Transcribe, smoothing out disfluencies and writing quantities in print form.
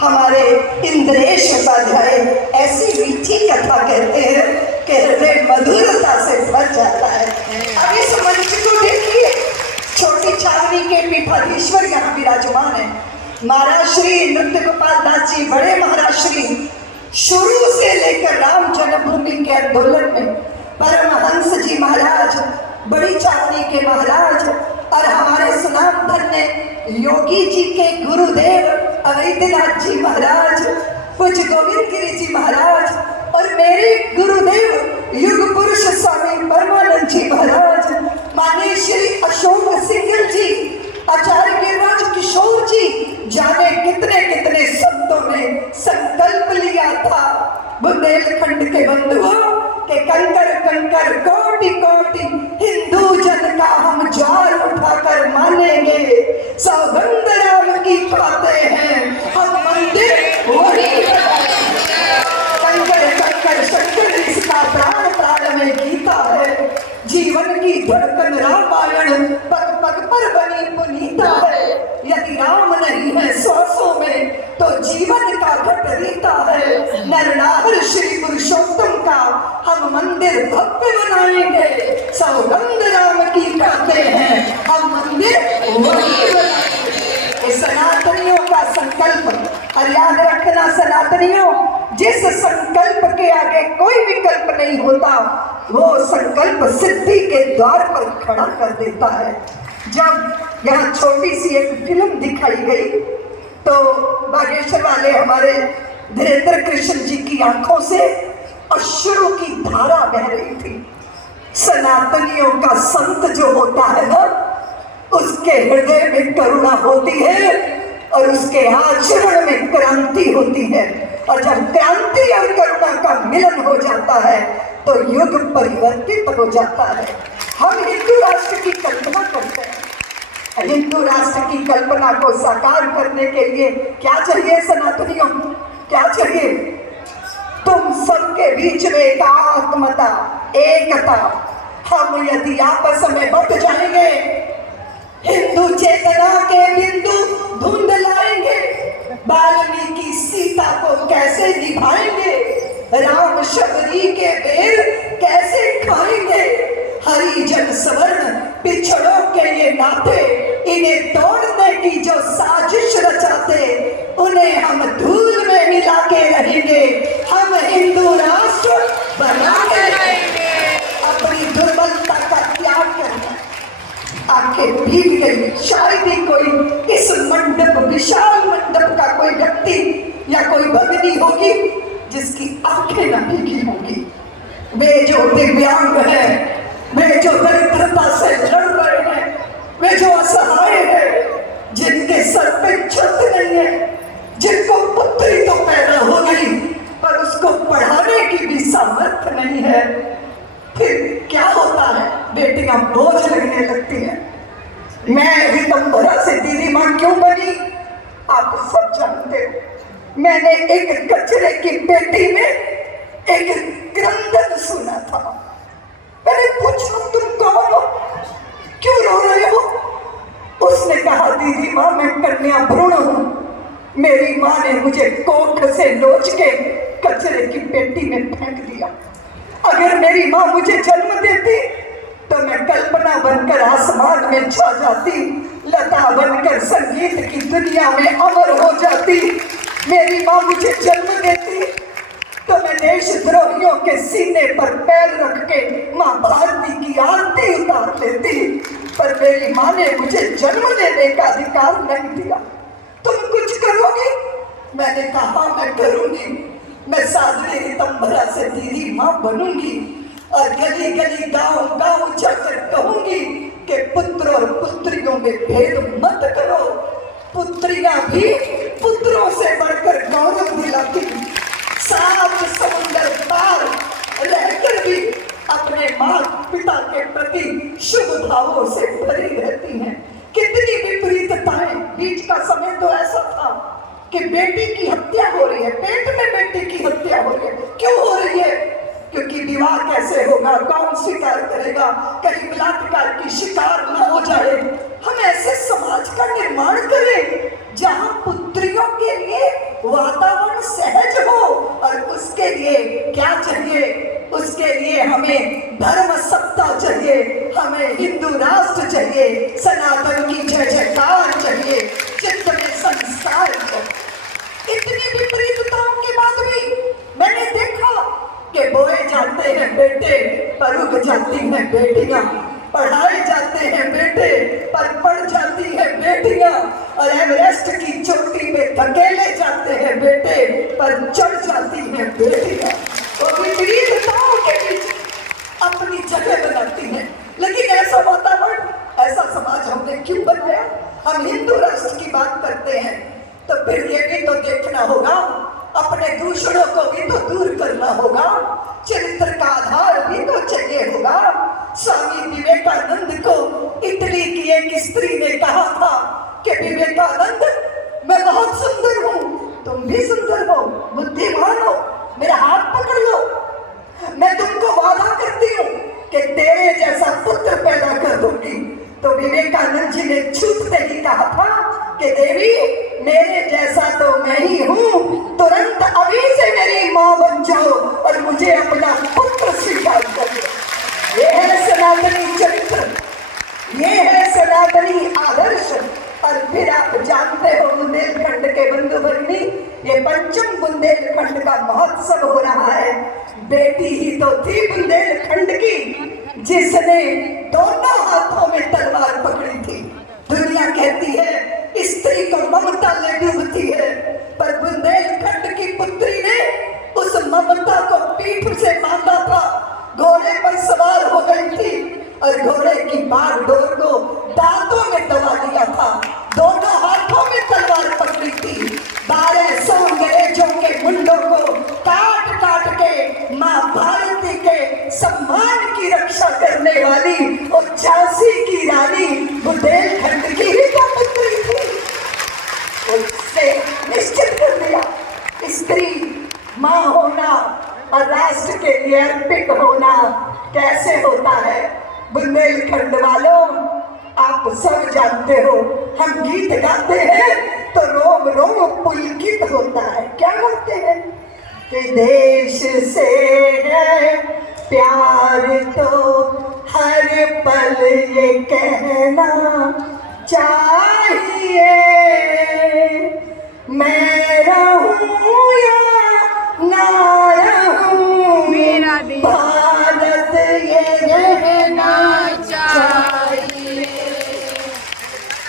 हमारे इंद्रेश उपाध्याय ऐसी मीठी कथा कहते हैं कि हृदय मधुरता से भर जाता है। अब इस मंच को देखिए, छोटी छावनी के पीठाधीश्वर यहाँ विराजमान है। महाराज श्री नृत्य गोपाल दास जी, बड़े महाराज श्री, शुरू से लेकर राम जन्मभूमि के आंदोलन में परमहंस जी महाराज, बड़ी छावनी के महाराज और हमारे सुनाम धन्य योगी जी के गुरुदेव अवैधनाथ जी महाराज, पूज्य गोविंद गिरी जी महाराज और मेरे गुरुदेव युग पुरुष स्वामी परमानंद जी महाराज, माननीय श्री अशोक सिंगल जी, आचार्य गिरिराज किशोर जी, जाने कितने कितने संतों ने संकल्प लिया था बुंदेलखंड के बंधुओं के कंकर कंकर कोटि कोटि हिंदू जन का हम ज्वार उठाकर मानेंगे, सौगंध राम की खाते हैं हम मंदिर वही कंकर कंकर शंकर इसका प्राण प्राण में गीता है, जीवन की धड़कन रामायण पग पग पर बनी पुनीता है, यदि राम नहीं है श्वासों में तो जीवन का घट रीता है, नरनार श्री पुरुषोत्तम का हम मंदिर भव्य बनाएंगे, सौगंध राम की कहते हैं हम मंदिर वही बनाएंगे। सनातनियों का संकल्प, और याद रखना सनातनियों, जिस संकल्प के आगे कोई विकल्प नहीं होता वो संकल्प सिद्धि के द्वार पर खड़ा कर देता है। जब यहाँ छोटी सी एक फिल्म दिखाई गई तो बागेश्वर वाले हमारे धीरेन्द्र कृष्ण जी की आंखों से अश्रु की धारा बह रही थी। सनातनियों का संत जो होता है ना, उसके हृदय में करुणा होती है और उसके आचरण में क्रांति होती है, और जब क्रांति और करुणा का मिलन हो जाता है तो युग परिवर्तित हो जाता है। हम हिंदू राष्ट्र की कल्पना करते हैं। हिंदू राष्ट्र की कल्पना को साकार करने के लिए क्या चाहिए सनातनियों, क्या चाहिए? तुम सबके बीच में एकात्मता, एकता। हम यदि आपस में बट जाएंगे, हिंदू चेतना के बिंदु धुंध लाएंगे। वाल्मीकि सीता को कैसे निभाएंगे, राम शबरी के बेर कैसे खाएंगे, हरिजन सवर्ण पिछड़ों के ये नाते, इन्हें तोड़ने की जो साजिश रचाते, उन्हें हम धूल में मिला के रहेंगे। हम हिंदू राष्ट्र बना के रहेंगे। अपनी दुर्बलता का त्याग करना, आंखें भीग गई। शायद ही कोई इस मंडप, विशाल मंडप का कोई व्यक्ति या कोई भगिनी होगी जिसकी आंखें न भीगी होंगी। वे जो दिव्यांग है, वे जो दरिद्रता से लड़ रहे हैं, वे जो असहाय है, जिनके सर पे छत नहीं है, जिनको पुत्री तो पैदा हो गई पर उसको पढ़ाने की भी सामर्थ्य नहीं है, फिर क्या होता है? बेटियां बोझ लगने लगती हैं। मैं रितंभरा से दीदी मां क्यों बनी, आप सब जानते हो। मैंने एक कचरे की पेटी में एक क्रंदन सुना था। मैंने पूछा तुम कौन हो, क्यों रो रहे हो? उसने कहा दीदी मां मैं कन्या भ्रूण हूं, मेरी मां ने मुझे कोख से लोच के कचरे की पेटी में फेंक दिया। अगर मेरी मां मुझे जन्म देती तो मैं कल्पना बनकर आसमान में छा जाती, लता बनकर संगीत की दुनिया में अमर हो जाती। मेरी मां मुझे जन्म देती तो मैं देशद्रोहियों के सीने पर पैर रख के मां भारती की आरती उतार लेती, पर मेरी मां ने मुझे जन्म लेने का अधिकार नहीं दिया। तुम कुछ करोगी? मैंने कहा मैं करूंगी। मैं साधवी रितंभरा से दीदी मां बनूंगी और गली गली गांव गांव जाकर कहूंगी कि पुत्र और पुत्रियों में भेद मत करो। पुत्रियां भी पुत्रों से बढ़कर गौरव दिलाती, सात समुंदर पार रहकर भी अपने माँ पिता के प्रति शुभ भावों से भरी रहती हैं। कितनी विपरीतताएं। बीच का समय तो ऐसा था कि बेटी की हत्या हो रही है, पेट में बेटी की हत्या हो रही है। क्यों हो रही है? क्योंकि विवाह कैसे होगा, कौन स्वीकार करेगा, कहीं बलात्कार की शिकार न हो जाए। हम ऐसे समाज का निर्माण करें जहां पुत्रियों के लिए उसके लिए हमें धर्म सत्ता चाहिए, हमें हिंदू राष्ट्र चाहिए, सनातन की जय जयकार चाहिए, चित्त में संस्कार चाहिए। इतनी विपरीतताओं के बाद भी मैंने देखा कि बोए जाते हैं बेटे पर उग जाती हैं बेटियां, पढ़ाए जाते हैं बेटे पर पढ़ जाती हैं बेटियां, और एवरेस्ट की चोटी पे धकेले जाते हैं बेटे पर चढ़ जाती हैं बेटियां। वो विपरीतताओं के बीच अपनी जगह बनाती हैं। लेकिन ऐसा वातावरण, ऐसा समाज हमने क्यों बनाया? हम हिंदू राष्ट्र की बात करते हैं तो फिर ये भी तो देखना होगा, अपने दूषणों को भी तो दूर करना होगा, चरित्र का आधार भी तो चाहिए होगा। स्वामी विवेकानंद को इटली की एक स्त्री ने कहा था कि विवेकानंद, मैं बहुत सुंदर हूँ, तुम भी सुंदर हो, बुद्धिमान हो, मेरा हाथ पकड़ लो, मैं तुमको वादा करती हूँ कि तेरे जैसा पुत्र पैदा कर दूंगी। तो विवेकानंद जी ने छूटते ही कहा था कि देवी, मेरे जैसा तो मैं ही हूँ, तुरंत अभी से मेरी माँ बन जाओ और मुझे अपना पुत्र स्वीकार कर लो। ये है सनातनी चरित्र, ये है सनातनी आदर्श। और फिर आप जानते हो बुंदेलखंड के बंधु भगिनी, ये पंचम बुंदेलखंड का महोत्सव हो रहा है। बेटी ही तो थी बुंदेलखंड की जिसने दोनों हाथों में तलवार पकड़ी थी। दुनिया कहती है स्त्री को ममता ले डूबती है, पर बुंदेलखंड की पुत्री ने उस ममता को पीठ से बांधा था, घोड़े पर सवार हो गई थी और घोड़े की बागडोर को दांतों में दबा दिया था, दोनों हाथों में तलवार पकड़ी थी। 1200 अंग्रेजों के मुंडों को काट काट के माँ भारती के सम्मान की रक्षा करने वाली और झांसी की रानी बुंदेलखंड की ही तो पुत्री थी। उससे निश्चित कर दिया, स्त्री माँ होना और राष्ट्र के लिए अर्पित होना कैसे होता है। बुंदेलखंड वालों, आप सब जानते हो, हम गीत गाते हैं तो रोम रोम पुलकित होता है। क्या गाते हैं कि देश से है प्यार तो हर पल ये कहना चाहिए, मैं रहूं